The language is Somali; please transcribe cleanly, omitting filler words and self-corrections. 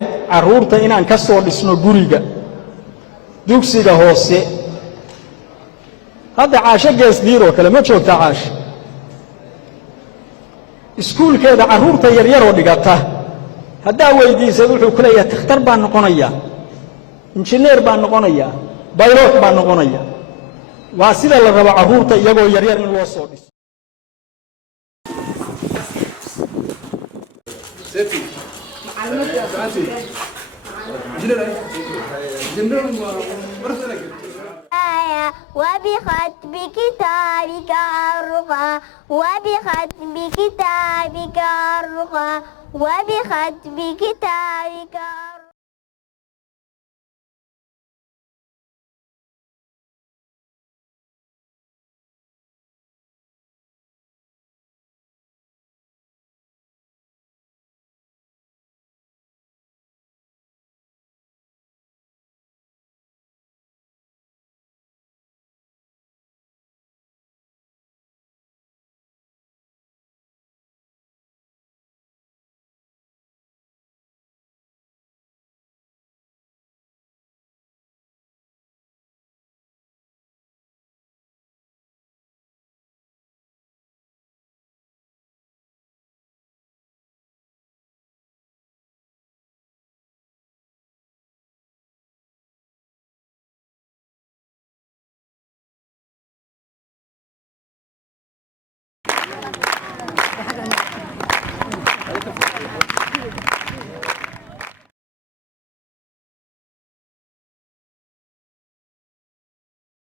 caruurta inaan ka soo dhisno guriga dugsiga hoose. hadda caasho geesdiiroo kale ma joogtaa caasho iskuulkeeda carruurta yaryaroo dhigata haddaa weydiisad wuxuu ku leeyahay takhtar baan noqonayaa, injineer baan noqonayaa, baylot baan noqonaya. waa sida la rabo carruurta iyagoo yaryar in loo soo dhiso. وبختم كتابك أرقى وبختم كتابك أرقى وبختم كتابك أرقى.